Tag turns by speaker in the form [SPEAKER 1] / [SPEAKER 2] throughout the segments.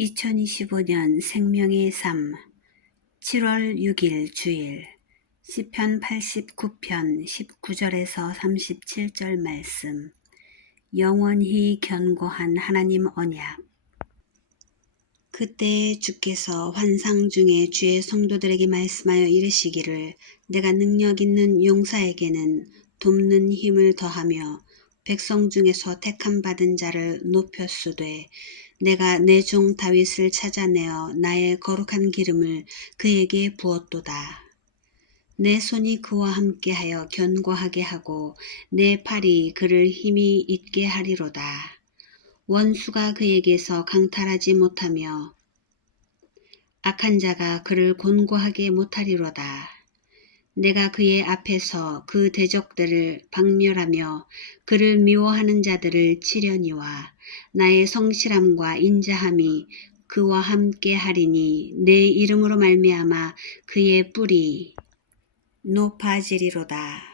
[SPEAKER 1] 2025년 생명의 삶 7월 6일 주일 시편 89편 19절에서 37절 말씀. 영원히 견고한 하나님 언약. 그때 주께서 환상 중에 주의 성도들에게 말씀하여 이르시기를 내가 능력 있는 용사에게는 돕는 힘을 더하며 백성 중에서 택함 받은 자를 높였으되 내가 내 종 다윗을 찾아내어 나의 거룩한 기름을 그에게 부었도다. 내 손이 그와 함께하여 견고하게 하고 내 팔이 그를 힘이 있게 하리로다. 원수가 그에게서 강탈하지 못하며 악한 자가 그를 곤고하게 못하리로다. 내가 그의 앞에서 그 대적들을 박멸하며 그를 미워하는 자들을 치려니와 나의 성실함과 인자함이 그와 함께 하리니 내 이름으로 말미암아 그의 뿔이 높아지리로다.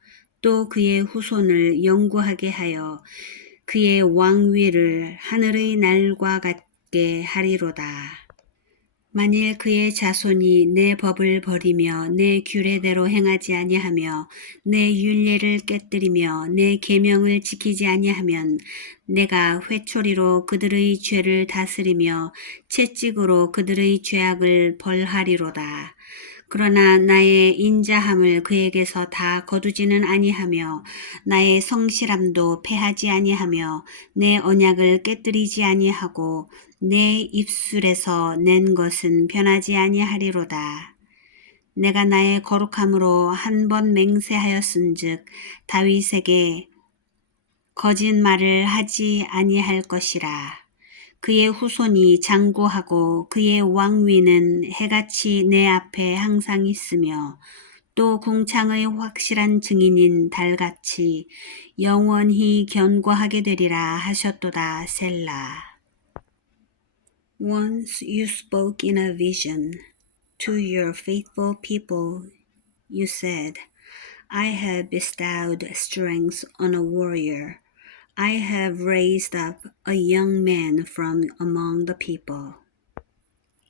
[SPEAKER 1] 또 그의 후손을 영구하게 하여 그의 왕위를 하늘의 날과 같게 하리로다. 만일 그의 자손이 내 법을 버리며 내 규례대로 행하지 아니하며 내 율례를 깨뜨리며 내 계명을 지키지 아니하면 내가 회초리로 그들의 죄를 다스리며 채찍으로 그들의 죄악을 벌하리로다. 그러나 나의 인자함을 그에게서 다 거두지는 아니하며 나의 성실함도 패하지 아니하며 내 언약을 깨뜨리지 아니하고 내 입술에서 낸 것은 변하지 아니하리로다. 내가 나의 거룩함으로 한 번 맹세하였은즉 다윗에게 거짓말을 하지 아니할 것이라. 그의 후손이 장구하고 그의 왕위는 해같이 내 앞에 항상 있으며 또 궁창의 확실한 증인인 달같이 영원히 견고하게 되리라 하셨도다 셀라. Once you spoke in a vision to your faithful people. You said, I have bestowed strength on a warrior. I have raised up a young man from among the people.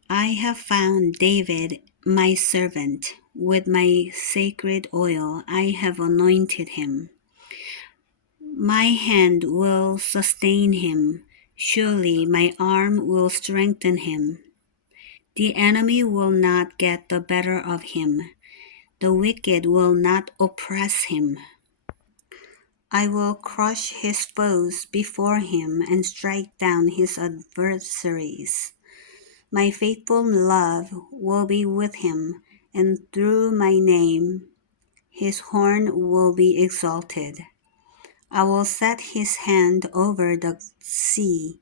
[SPEAKER 1] I have found David, my servant. With my sacred oil I have anointed him. My hand will sustain him. Surely my arm will strengthen him. The enemy will not get the better of him. The wicked will not oppress him. I will crush his foes before him and strike down his adversaries. My faithful love will be with him, and through my name his horn will be exalted. I will set his hand over the sea,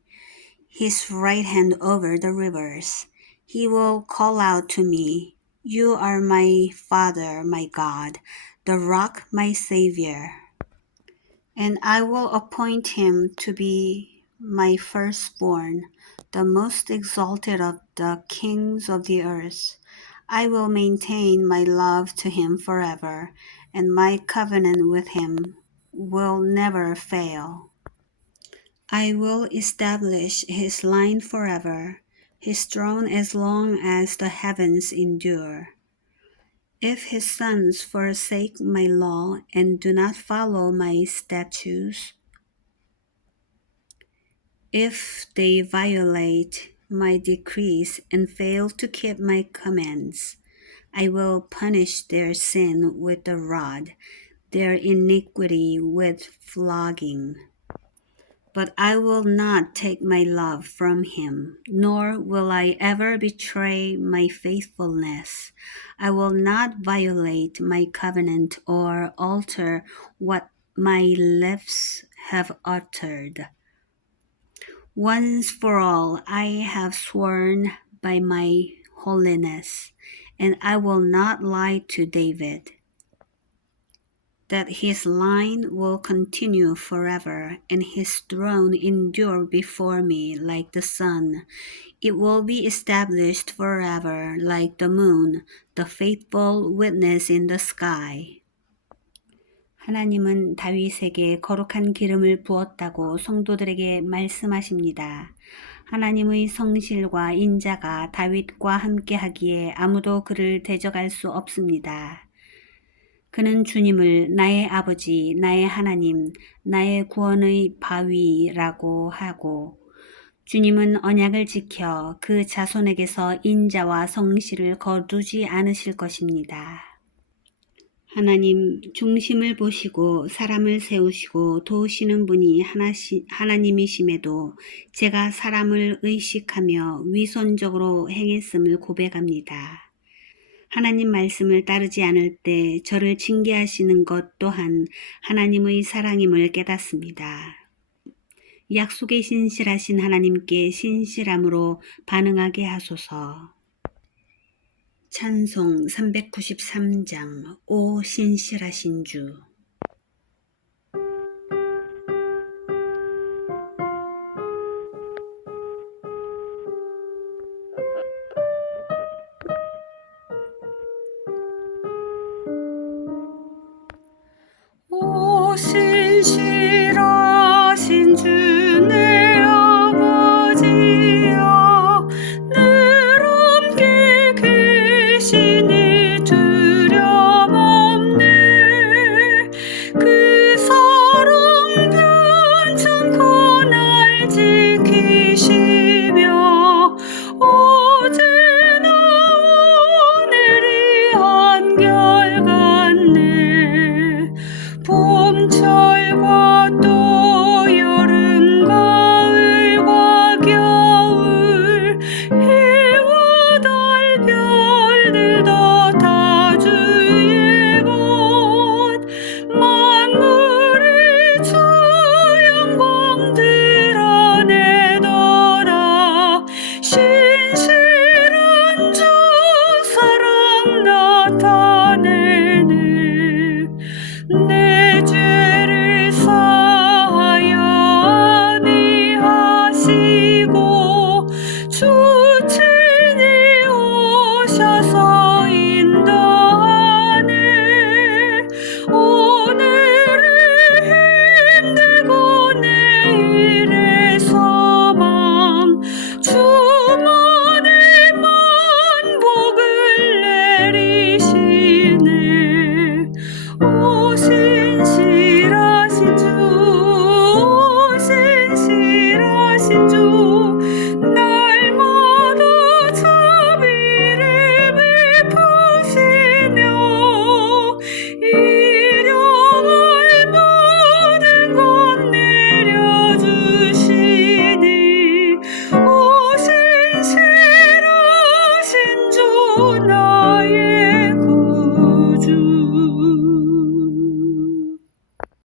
[SPEAKER 1] his right hand over the rivers. He will call out to me, You are my Father, my God, the rock, my Savior and I will appoint him to be my firstborn, the most exalted of the kings of the earth. I will maintain my love to him forever, and my covenant with him will never fail. I will establish his line forever, his throne as long as the heavens endure. If his sons forsake my law and do not follow my statutes, if they violate my decrees and fail to keep my commands, I will punish their sin with the rod, their iniquity with flogging. But I will not take my love from him, nor will I ever betray my faithfulness. I will not violate my covenant or alter what my lips have uttered. Once for all, I have sworn by my holiness, and I will not lie to David. That his line will continue forever, and his throne endure before me like the sun. It will be established forever like the moon, the faithful witness in the sky. 하나님은 다윗에게 거룩한 기름을 부었다고 성도들에게 말씀하십니다. 하나님의 성실과 인자가 다윗과 함께하기에 아무도 그를 대적할 수 없습니다. 그는 주님을 나의 아버지, 나의 하나님, 나의 구원의 바위라고 하고 주님은 언약을 지켜 그 자손에게서 인자와 성실을 거두지 않으실 것입니다. 하나님 중심을 보시고 사람을 세우시고 도우시는 분이 하나시, 하나님이심에도 제가 사람을 의식하며 위선적으로 행했음을 고백합니다. 하나님 말씀을 따르지 않을 때 저를 징계하시는 것 또한 하나님의 사랑임을 깨닫습니다. 약속에 신실하신 하나님께 신실함으로 반응하게 하소서. 찬송 393장 오 신실하신 주
[SPEAKER 2] to